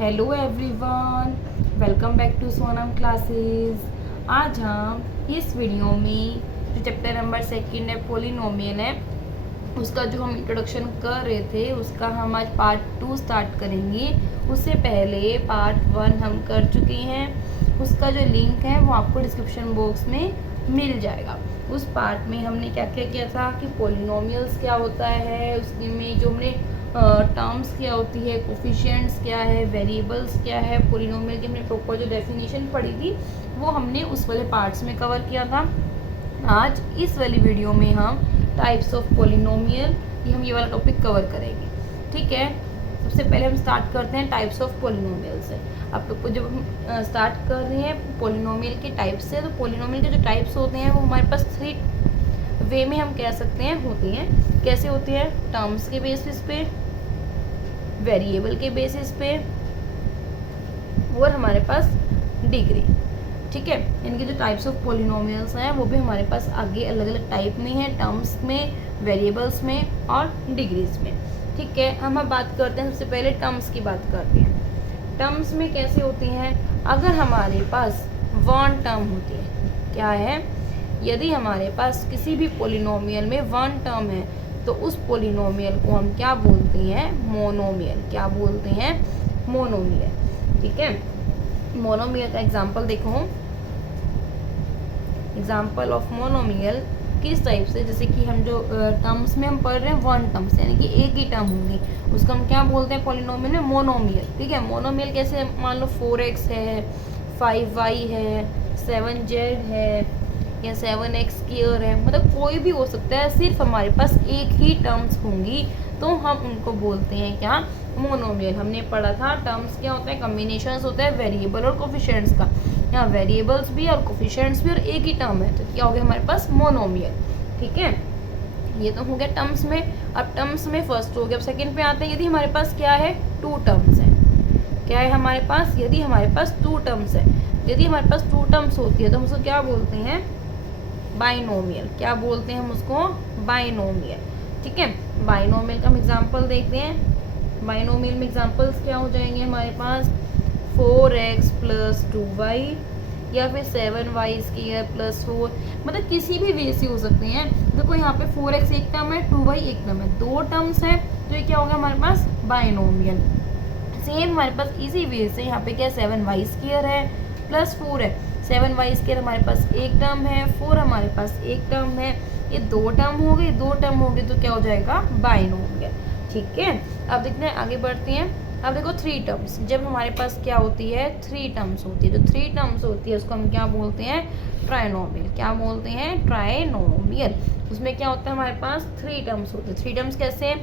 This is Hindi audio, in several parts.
Hello everyone, welcome back to Sonam classes. आज हम इस वीडियो में जो चैप्टर नंबर 2 है पोलिनोमियल है, उसका जो हम इंट्रोडक्शन कर रहे थे उसका हम आज पार्ट 2 स्टार्ट करेंगे। उससे पहले पार्ट 1 हम कर चुके हैं, उसका जो लिंक है वो आपको डिस्क्रिप्शन बॉक्स में मिल जाएगा। उस पार्ट में हमने क्या क्या किया था कि पोलिनोमियल्स क्या होता है, उसमें जो हमने टर्म्स क्या होती है, कोफिशिएंट्स क्या है, वेरिएबल्स क्या है, पोलिनोमियल की हमने प्रॉपर जो डेफिनेशन पढ़ी थी वो हमने उस वाले पार्ट्स में कवर किया था। आज इस वाली वीडियो में हम टाइप्स ऑफ पोलिनोमियल ये वाला टॉपिक कवर करेंगे। ठीक है, सबसे पहले हम स्टार्ट करते हैं टाइप्स ऑफ पोलिनोमियल से। आप लोग को जब हम स्टार्ट कर रहे हैं पोलिनोमियल के टाइप्स से, तो पोलिनोमियल के जो टाइप्स होते हैं वो हमारे पास 3 वे में हम कह सकते हैं होती हैं। कैसे होती है? टर्म्स के बेसिस पे, वेरिएबल के बेसिस पे और हमारे पास डिग्री। ठीक है, इनके जो टाइप्स ऑफ पोलिनोमियल्स हैं वो भी हमारे पास आगे अलग अलग टाइप में है, टर्म्स में, वेरिएबल्स में और डिग्रीज में। ठीक है, हम बात करते हैं, सबसे पहले टर्म्स की बात करते हैं। टर्म्स में कैसे होती हैं? अगर हमारे पास वन टर्म होती है, क्या है, यदि हमारे पास किसी भी पोलिनोमियल में वन टर्म है तो उस पोलिनोमियल को हम क्या बोलते हैं? मोनोमियल। क्या बोलते हैं? मोनोमियल। ठीक है, मोनोमियल का एग्जांपल देखो। एग्जांपल ऑफ मोनोमियल किस टाइप से, जैसे कि हम जो टर्म्स में हम पढ़ रहे हैं वन टर्म्स यानी कि एक ही टर्म होंगी, उसको हम क्या बोलते हैं पोलिनोमियल में? मोनोमियल। ठीक है, मोनोमियल कैसे, मान लो 4x है, 5y है, 7z है या 7x² है, मतलब कोई भी हो सकता है, सिर्फ हमारे पास एक ही टर्म्स होंगी तो हम उनको बोलते हैं क्या? मोनोमियल। हमने पढ़ा था टर्म्स क्या होता है, कॉम्बिनेशंस होता है वेरिएबल और कोफिशिएंट्स का। यहाँ वेरिएबल्स भी और कोफिशिएंट्स भी और एक ही टर्म है, तो क्या हो गया हमारे पास? मोनोमियल। ठीक है, ये तो हो गया टर्म्स में। अब टर्म्स में फर्स्ट हो गया, अब सेकंड पे आते हैं। यदि हमारे पास क्या है? 2 टर्म्स है। क्या है हमारे पास? यदि हमारे पास 2 टर्म्स है, यदि हमारे पास 2 टर्म्स होती है तो हम उसको क्या बोलते हैं? बाइनोमियल। क्या बोलते हैं हम उसको? बाइनोमियल। ठीक है, बाइनोमियल का हम एग्जांपल देखते हैं। बाइनोमियल में एग्जांपल्स क्या हो जाएंगे हमारे पास? 4x + 2y या फिर 7y² + 4, मतलब किसी भी वे से हो सकते हैं। देखो यहाँ पे 4x एक टर्म है, 2y एक टर्म है, 2 टर्म्स है, तो ये क्या होगा हमारे पास? बाइनोमियल। सेम हमारे पास इसी वे से यहाँ पे क्या 7y² है + 4 है। 7y² हमारे पास एक टर्म है, 4 हमारे पास एक टर्म है, ये 2 टर्म हो गए, 2 टर्म हो गए तो क्या हो जाएगा? बाइनोमियल। ठीक है, अब देखते हैं, आगे बढ़ते हैं। अब देखो 3 टर्म्स, जब हमारे पास क्या होती है? 3 टर्म्स होती है, जो 3 टर्म्स होती है उसको हम क्या बोलते हैं? ट्राइनोमियल। क्या बोलते हैं? ट्राइनोमियल। उसमें क्या होता है हमारे पास? 3 टर्म्स होते हैं। 3 टर्म्स कैसे?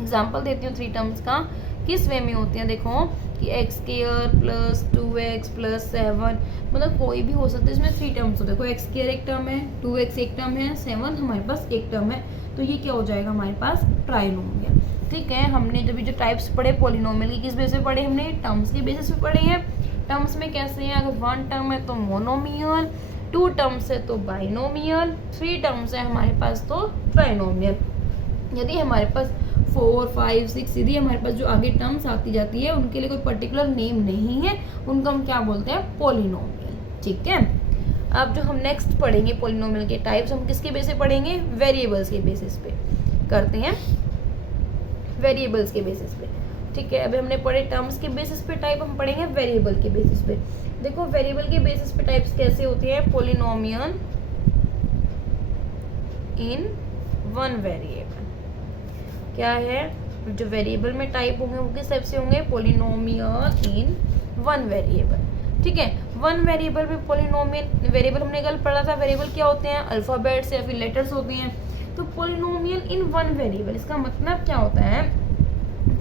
एग्जाम्पल देती हूँ 3 टर्म्स का, किस वे में होते हैं। देखो कि x² + 2x + 7, मतलब कोई भी हो सकता है, इसमें 3 टर्म्स होते हैं। देखो x² एक टर्म है, 2x एक टर्म है, 7 हमारे पास एक टर्म है, तो ये क्या हो जाएगा हमारे पास? ट्राइनोमियल। ठीक है, हमने जब जो टाइप्स पढ़े पोलिनोमियल की, किस बेस पे पढ़े हमने? टर्म्स के बेसिस पे पढ़े हैं। टर्म्स में कैसे हैं? अगर 1 टर्म है तो मोनोमियल, 2 टर्म्स है तो बाइनोमियल, 3 टर्म्स है हमारे पास तो ट्राइनोमियल। यदि हमारे पास 4, 5, 6 यदि हमारे पास जो आगे टर्म्स आती जाती है उनके लिए कोई पर्टिकुलर नेम नहीं है, उनको हम क्या बोलते हैं? पोलिनोमियल। ठीक है, अब जो हम नेक्स्ट पढ़ेंगे पोलिनोमियल के टाइप्स, हम किसके बेस पे पढ़ेंगे? वेरिएबल्स के बेसिस पे करते हैं, वेरिएबल्स के बेसिस पे। ठीक है, अभी हमने पढ़े टर्म्स के बेसिस पे टाइप, हम पढ़ेंगे वेरिएबल के बेसिस पे। देखो वेरिएबल के बेसिस पे टाइप्स कैसे होती है? पोलिनोमियल इन 1 वेरिएबल। क्या है? जो वेरिएबल में टाइप होंगे वो किस टाइप से होंगे? पोलिनोमियल इन 1 वेरिएबल। ठीक है, 1 वेरिएबल में पोलिनोमियल, वेरिएबल हमने कल पढ़ा था, वेरिएबल क्या होते हैं? अल्फाबेट्स या फिर लेटर्स होते हैं। तो पोलिनोमियल इन 1 वेरिएबल, इसका मतलब क्या होता है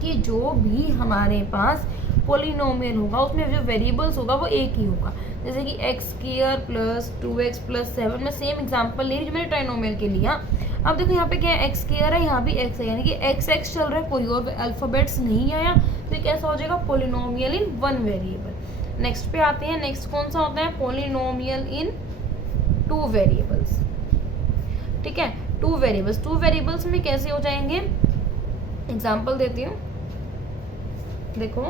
कि जो भी हमारे पास पोलिनोमियल होगा उसमें जो वेरिएबल्स होगा वो एक ही होगा। जैसे कि x² + 2x + 7, मैं सेम एग्जांपल ले रही जो मैंने ट्राइनोमियल के लिया। अब देखो यहाँ पे क्या है? x² है, यहाँ भी x है, यानी कि x चल रहा है, कोई और अल्फाबेट्स नहीं आया, तो ये कैसा हो जाएगा? पोलिनोमियल इन 1 वेरिएबल। नेक्स्ट पे आते हैं, नेक्स्ट कौन सा होता है? पोलिनोमियल इन 2 वेरिएबल्स। ठीक है, 2 वेरिएबल्स, 2 वेरिएबल्स में कैसे हो जाएंगे? एग्जाम्पल देती हूँ। देखो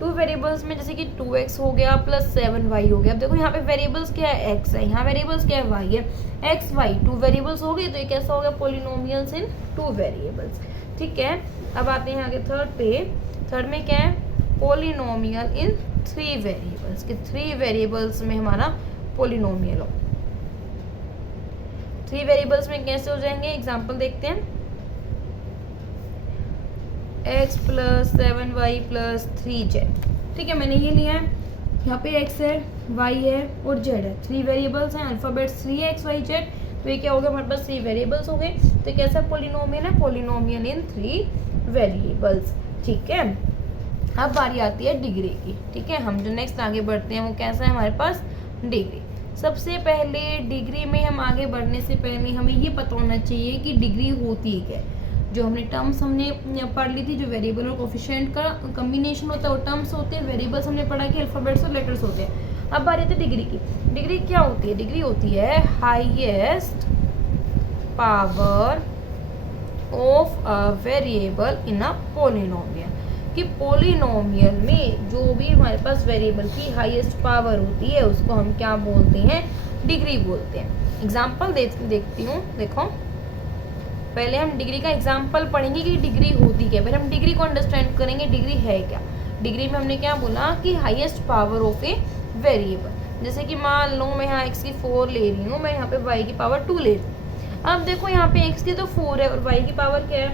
टू वेरिएबल्स में जैसे कि 2x हो गया प्लस 7y हो गया। अब देखो यहाँ पे वेरिएबल्स क्या है, x है, यहाँ वेरिएबल्स क्या है, y है। x y टू वेरिएबल्स हो गए, तो ये कैसा हो गया, पोलिनोमियल्स इन टू वेरिएबल्स। ठीक है, अब आते हैं आगे थर्ड पे। थर्ड में क्या है, पोलिनोमियल इन 3 वेरिएबल्स, कि 3 वेरिएबल्स में हमारा पोलिनोमियल हो। 3 वेरिएबल्स में कैसे हो जाएंगे, एग्जांपल देखते हैं। x plus 7y plus 3z। ठीक है, मैंने ये लिया है, यहाँ पे x है, y है और z है। 3 वेरिएबल्स हैं, अल्फाबेट्स 3x y z, तो ये क्या हो गया, हमारे पास 3 वेरिएबल्स हो गए। तो कैसा पोलिनोमियल है, पोलिनोमियल इन 3 वेरिएबल्स। ठीक है, अब बारी आती है डिग्री की। ठीक है, हम जो नेक्स्ट आगे बढ़ते हैं वो कैसा है हमारे पास, डिग्री। सबसे पहले डिग्री में हम आगे बढ़ने से पहले हमें ये पता होना चाहिए कि डिग्री होती है क्या। जो हमने टर्म्स हमने पढ़ ली थी, जो वेरिएबल और कोफिशिएंट का कम्बिनेशन होता है वो टर्म्स होते हैं। वेरिएबल्स हमने पढ़ा कि अल्फाबेट्स और लेटर्स होते हैं। अब बात है डिग्री की। डिग्री क्या होती है, डिग्री होती है highest power of a variable in a polynomial. कि पोलिनोमियल में जो भी हमारे पास वेरिएबल की हाईएस्ट पावर होती है उसको हम क्या बोलते हैं, डिग्री बोलते हैं। एग्जाम्पल देखती हूँ, देखो पहले हम डिग्री का एग्जाम्पल पढ़ेंगे कि डिग्री होती क्या है। पहले हम डिग्री को अंडरस्टैंड करेंगे, डिग्री है क्या। डिग्री में हमने क्या बोला कि highest power of a variable. जैसे कि मान लो मैं यहाँ x की 4 ले रही हूँ, मैं यहाँ पे y की पावर 2 ले रही हूँ। अब देखो यहाँ पे x की तो 4 है और y की पावर क्या है,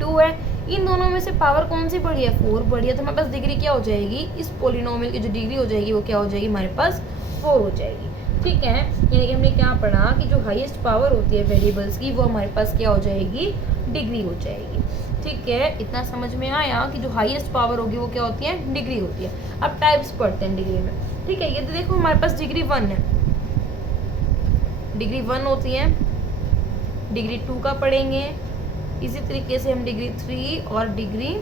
2 है। इन दोनों में से पावर कौन सी बड़ी है, 4 बड़ी है। तो हमारे पास डिग्री क्या हो जाएगी, इस पोलिनोमियल की जो डिग्री हो जाएगी वो क्या हो जाएगी, हमारे पास 4 हो जाएगी। ठीक है, यानी कि हमने क्या पढ़ा कि जो हाईएस्ट पावर होती है वेरिएबल्स की वो हमारे पास क्या हो जाएगी, डिग्री हो जाएगी। ठीक है, इतना समझ में आया कि जो हाईएस्ट पावर होगी वो क्या होती है, डिग्री होती है। अब टाइप्स पढ़ते हैं डिग्री में। ठीक है, ये तो देखो हमारे पास डिग्री 1 है, डिग्री 1 होती है। डिग्री 2 का पढ़ेंगे, इसी तरीके से हम डिग्री 3 और डिग्री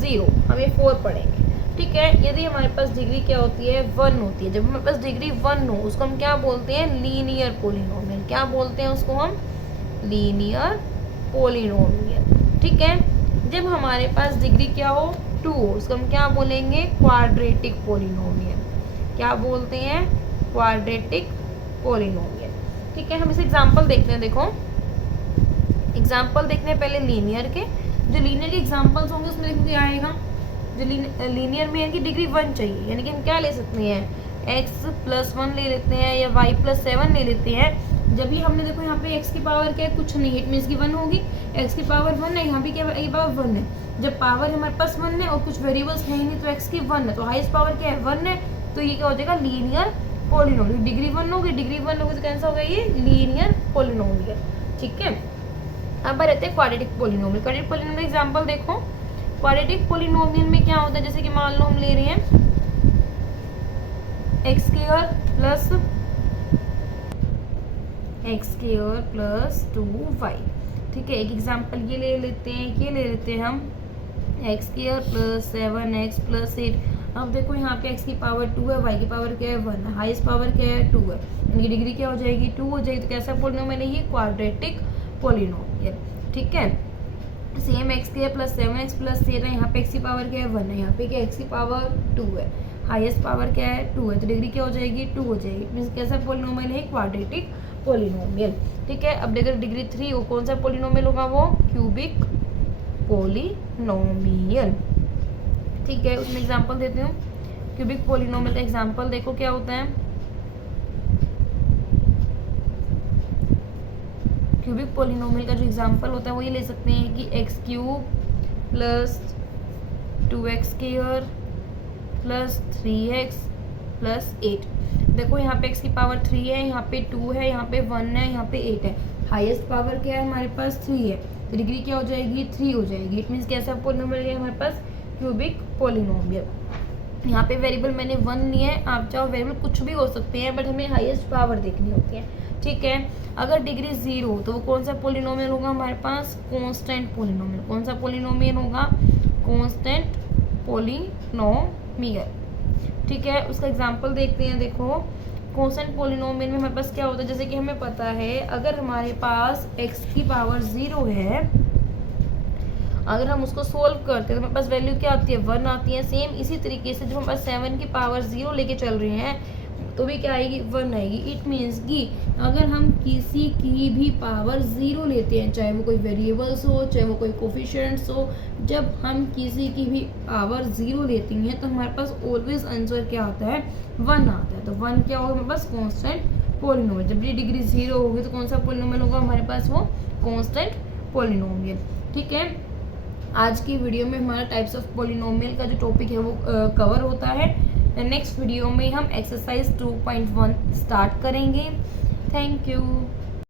0 हमें 4 पढ़ेंगे। ठीक है, यदि हमारे पास डिग्री क्या होती है, 1 होती है। जब हमारे पास डिग्री 1 हो उसको हम क्या बोलते हैं, लीनियर पोलिनोमियल। क्या बोलते हैं उसको हम, लीनियर पोलिनोमियल। ठीक है, जब हमारे पास डिग्री क्या हो, 2 हो उसको हम क्या बोलेंगे, क्वाड्रेटिक पोलिनोमियल। क्या बोलते हैं, क्वाड्रेटिक पोलिनोमियल। ठीक है, हम इसे एग्जाम्पल देखते हैं। देखो एग्जाम्पल देखने पहले लीनियर के, जो लीनियर के एग्जाम्पल्स होंगे उसमें देखो क्या आएगा। जो लीनियर में है कि डिग्री 1 चाहिए, यानी कि हम क्या ले सकते हैं, x प्लस 1 ले लेते हैं या y प्लस 7 ले लेते हैं। जब भी हमने देखो यहाँ पे x की पावर क्या है, कुछ नहीं, इट मीन्स की 1 होगी। x की पावर 1 है, यहाँ भी क्या है, पावर 1 है। जब पावर हमारे पास 1 है और कुछ वेरिएबल्स है ही नहीं, तो x की 1 है, तो हाईएस्ट पावर क्या है, 1 है। तो ये क्या हो जाएगा, लीनियर पोलिनोमियल। डिग्री 1 होगी, डिग्री 1 होगी तो कैंसिल हो गया ये लीनियर पोलिनोमियल। ठीक है, अब रहते हैं क्वाड्रेटिक पोलिनोमियल। क्वाड्रेटिक पोलिनोमियल का एग्जांपल देखो। क्वाड्रेटिक पोलिनोमियल में क्या होता है, जैसे कि मान लो हम ले रहे हैं एक्स स्क्वायर प्लस 2y। ठीक है, एक एग्जांपल ये ले लेते हैं, हम x square plus 7x plus 8। अब देखो यहाँ पे x की पावर 2 है, y की पावर क्या है, 1 है, हाईएस्ट पावर क्या है, 2 है। इनकी डिग्री क्या हो जाएगी, 2 हो जाएगी। तो कैसा पोलिनोमियल है ये, क्वाड्रेटिक पोलिनोमियल। ठीक है, same x square plus 7x plus 8 है, यहाँ पे x की पावर क्या है, 1 है, यहाँ पे क्या x की पावर 2 है, हाईएस्ट पावर क्या है, 2 है। तो डिग्री क्या हो जाएगी, 2 हो जाएगी। मीन्स कैसा पोलिनोमियल है, क्वाड्रेटिक पोलिनोमियल। ठीक है, अब देखो डिग्री 3 हो, कौन सा पोलिनोमियल होगा वो, क्यूबिक पोलिनोमियल। ठीक है, उसमें एग्जांपल देती हूँ। क्यूबिक पोलिनोमियल का एग्जांपल देखो क्या होता है। क्यूबिक पोलिनोमियल का जो एग्जांपल होता है वो ये ले सकते हैं कि x cube plus 2x square plus 3x plus 8। देखो यहाँ पे x की पावर 3 है, यहाँ पे 2 है, यहाँ पे 1 है, यहाँ पे 8 है। हाईएस्ट पावर क्या है, हमारे पास 3 है। तो डिग्री क्या हो जाएगी, 3 हो जाएगी। इट मीन्स कैसा पोलिनोमियल है हमारे पास, क्यूबिक पोलिनोमियल। यहाँ पे वेरिएबल मैंने 1 लिया है, आप चाहो वेरिएबल कुछ भी हो सकते हैं, बट हमें हाईएस्ट पावर देखनी होती है। ठीक है, अगर डिग्री 0 हो तो वो कौन सा पोलिनोमियल होगा हमारे पास, कांस्टेंट पोलिनोमियल। कौन सा पोलिनोमियल होगा, कांस्टेंट पोलिनोमियल। ठीक है, उसका एग्जांपल देखते हैं। देखो कांस्टेंट पोलिनोमियल में हमारे पास क्या होता है, जैसे कि हमें पता है अगर हमारे पास x की पावर 0 है अगर हम उसको सोल्व करते हैं तो हमारे पास वैल्यू क्या आती है, 1 आती है। सेम इसी तरीके से जब हमारे पास 7 की पावर 0 लेके चल रहे हैं तो भी क्या आएगी, 1 आएगी। इट मीन्स कि अगर हम किसी की भी पावर 0 लेते हैं, चाहे वो कोई वेरिएबल्स हो, चाहे वो कोई कोफिशिएंट्स हो, जब हम किसी की भी पावर 0 लेती हैं तो हमारे पास ऑलवेज आंसर क्या आता है, 1 आता है। तो 1 क्या होगा हमारे पास, कांस्टेंट पोलिनोमियल। जब ये डिग्री 0 होगी तो कौन सा पोलिनोमियल होगा हमारे पास, वो कांस्टेंट पोलिनोमियल। ठीक है, आज की वीडियो में हमारा टाइप्स ऑफ पोलिनोमियल का जो टॉपिक है वो कवर होता है। नेक्स्ट वीडियो में हम एक्सरसाइज 2.1 स्टार्ट करेंगे। Thank you.